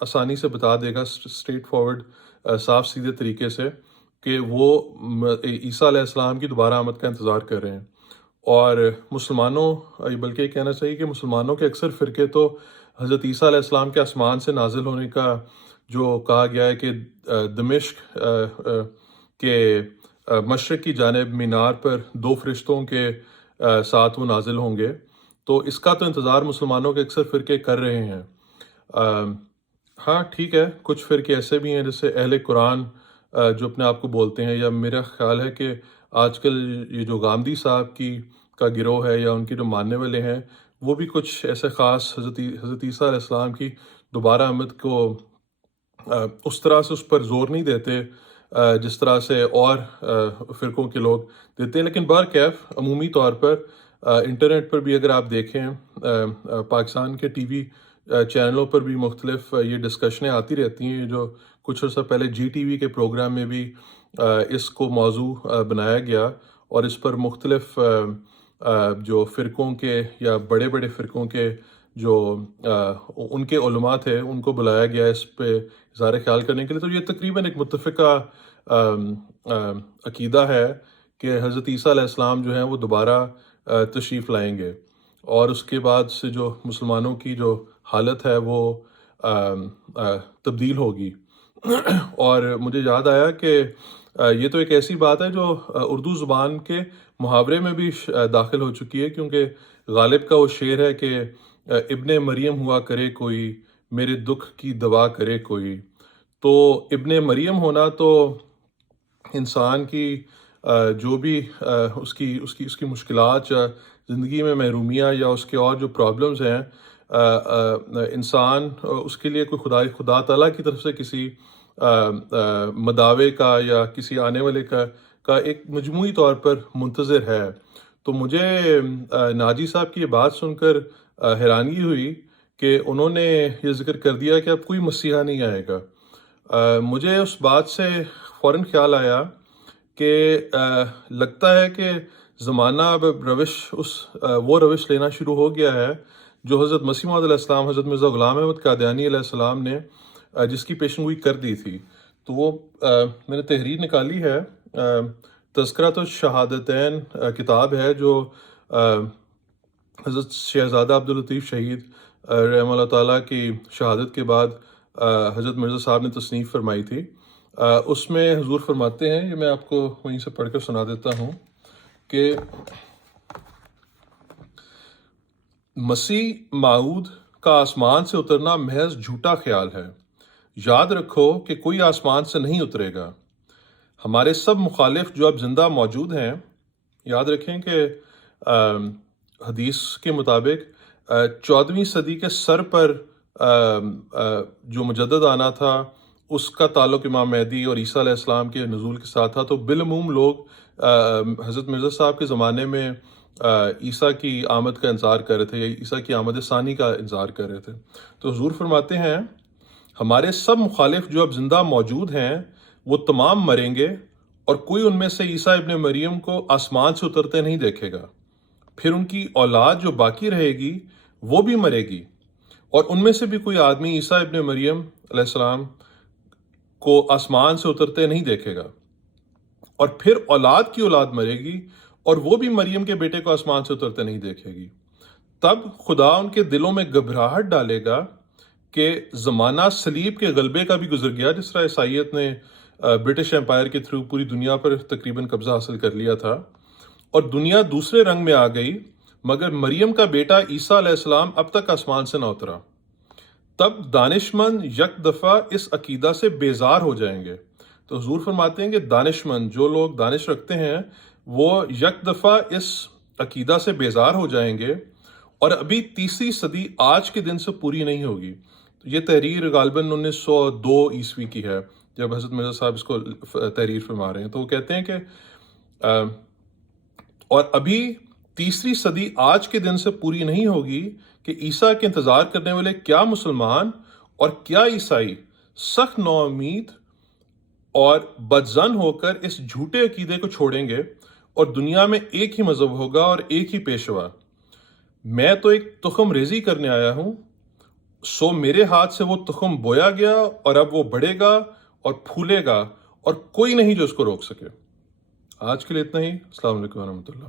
آسانی سے بتا دے گا اسٹریٹ فارورڈ، صاف سیدھے طریقے سے، کہ وہ عیسیٰ علیہ السلام کی دوبارہ آمد کا انتظار کر رہے ہیں۔ اور مسلمانوں، بلکہ یہ کہنا چاہیے کہ مسلمانوں کے اکثر فرقے تو حضرت عیسیٰ علیہ السلام کے آسمان سے نازل ہونے کا جو کہا گیا ہے کہ دمشق کے مشرق کی جانب مینار پر 2 فرشتوں کے ساتھ وہ نازل ہوں گے، تو اس کا تو انتظار مسلمانوں کے اکثر فرقے کر رہے ہیں۔ ہاں ٹھیک ہے، کچھ فرقے ایسے بھی ہیں جیسے اہل قرآن جو اپنے آپ کو بولتے ہیں، یا میرا خیال ہے کہ آج کل یہ جو گامدی صاحب کا گروہ ہے یا ان کے جو ماننے والے ہیں، وہ بھی کچھ ایسے خاص حضرت عیسیٰ علیہ السلام کی دوبارہ آمد کو اس طرح سے اس پر زور نہیں دیتے جس طرح سے اور فرقوں کے لوگ دیتے ہیں۔ لیکن بہرکیف عمومی طور پر انٹرنیٹ پر بھی اگر آپ دیکھیں، پاکستان کے ٹی وی چینلوں پر بھی مختلف یہ ڈسکشنیں آتی رہتی ہیں، جو کچھ عرصہ پہلے جی ٹی وی کے پروگرام میں بھی اس کو موضوع بنایا گیا، اور اس پر مختلف جو فرقوں کے یا بڑے بڑے فرقوں کے جو ان کے علماء تھے ان کو بلایا گیا اس پہ اظہار خیال کرنے کے لیے۔ تو یہ تقریباً ایک متفقہ عقیدہ ہے کہ حضرت عیسیٰ علیہ السلام جو ہیں وہ دوبارہ تشریف لائیں گے، اور اس کے بعد سے جو مسلمانوں کی جو حالت ہے وہ تبدیل ہوگی۔ اور مجھے یاد آیا کہ یہ تو ایک ایسی بات ہے جو اردو زبان کے محاورے میں بھی داخل ہو چکی ہے، کیونکہ غالب کا وہ شعر ہے کہ ابن مریم ہوا کرے کوئی، میرے دکھ کی دوا کرے کوئی۔ تو ابن مریم ہونا تو انسان کی جو بھی اس کی مشکلات یا زندگی میں محرومیاں یا اس کے اور جو پرابلمز ہیں، انسان اس کے لیے کوئی خدا تعالیٰ کی طرف سے کسی مداوے کا یا کسی آنے والے کا ایک مجموعی طور پر منتظر ہے۔ تو مجھے ناجی صاحب کی یہ بات سن کر حیرانگی ہوئی کہ انہوں نے یہ ذکر کر دیا کہ اب کوئی مسیحا نہیں آئے گا۔ مجھے اس بات سے فوراً خیال آیا کہ لگتا ہے کہ زمانہ اب وہ روش لینا شروع ہو گیا ہے جو حضرت مسیح موعود علیہ السلام، حضرت مرزا غلام احمد قادیانی علیہ السلام نے جس کی پیشن گوئی کر دی تھی۔ تو وہ میں نے تحریر نکالی ہے، تذکرۃ الشہادتین کتاب ہے جو حضرت شہزادہ عبداللطیف شہید رحمہ اللہ تعالیٰ کی شہادت کے بعد حضرت مرزا صاحب نے تصنیف فرمائی تھی۔ اس میں حضور فرماتے ہیں، یہ میں آپ کو وہیں سے پڑھ کر سنا دیتا ہوں کہ مسیح موعود کا آسمان سے اترنا محض جھوٹا خیال ہے۔ یاد رکھو کہ کوئی آسمان سے نہیں اترے گا۔ ہمارے سب مخالف جو اب زندہ موجود ہیں، یاد رکھیں کہ حدیث کے مطابق 14ویں صدی کے سر پر جو مجدد آنا تھا اس کا تعلق امام مہدی اور عیسیٰ علیہ السلام کے نزول کے ساتھ تھا۔ تو بالعموم لوگ حضرت مرزا صاحب کے زمانے میں عیسیٰ کی آمد کا انتظار کر رہے تھے، یا عیسیٰ کی آمد ثانی کا انتظار کر رہے تھے۔ تو حضور فرماتے ہیں ہمارے سب مخالف جو اب زندہ موجود ہیں وہ تمام مریں گے، اور کوئی ان میں سے عیسیٰ ابن مریم کو آسمان سے اترتے نہیں دیکھے گا۔ پھر ان کی اولاد جو باقی رہے گی وہ بھی مرے گی، اور ان میں سے بھی کوئی آدمی عیسیٰ ابن مریم علیہ السلام کو آسمان سے اترتے نہیں دیکھے گا۔ اور پھر اولاد کی اولاد مرے گی، اور وہ بھی مریم کے بیٹے کو آسمان سے اترتے نہیں دیکھے گی۔ تب خدا ان کے دلوں میں گھبراہٹ ڈالے گا کہ زمانہ صلیب کے غلبے کا بھی گزر گیا، جس طرح عیسائیت نے برٹش امپائر کے تھرو پوری دنیا پر تقریباً قبضہ حاصل کر لیا تھا، اور دنیا دوسرے رنگ میں آ گئی، مگر مریم کا بیٹا عیسیٰ علیہ السلام اب تک آسمان سے نہ اترا۔ تب دانشمند یک دفعہ اس عقیدہ سے بیزار ہو جائیں گے۔ تو حضور فرماتے ہیں کہ دانشمند، جو لوگ دانش رکھتے ہیں، وہ یک دفعہ اس عقیدہ سے بیزار ہو جائیں گے، اور ابھی تیسری صدی آج کے دن سے پوری نہیں ہوگی۔ یہ تحریر غالباً 1902 عیسوی کی ہے جب حضرت مرزا صاحب اس کو تحریر فرما رہے ہیں۔ تو وہ کہتے ہیں کہ اور ابھی تیسری صدی آج کے دن سے پوری نہیں ہوگی کہ عیسیٰ کے انتظار کرنے والے کیا مسلمان اور کیا عیسائی سخت نو امید اور بدظن ہو کر اس جھوٹے عقیدے کو چھوڑیں گے، اور دنیا میں ایک ہی مذہب ہوگا اور ایک ہی پیشوا۔ میں تو ایک تخم ریزی کرنے آیا ہوں، سو میرے ہاتھ سے وہ تخم بویا گیا اور اب وہ بڑھے گا اور پھولے گا اور کوئی نہیں جو اس کو روک سکے. آج کے لیے اتنا ہی. السلام علیکم ورحمۃ اللہ.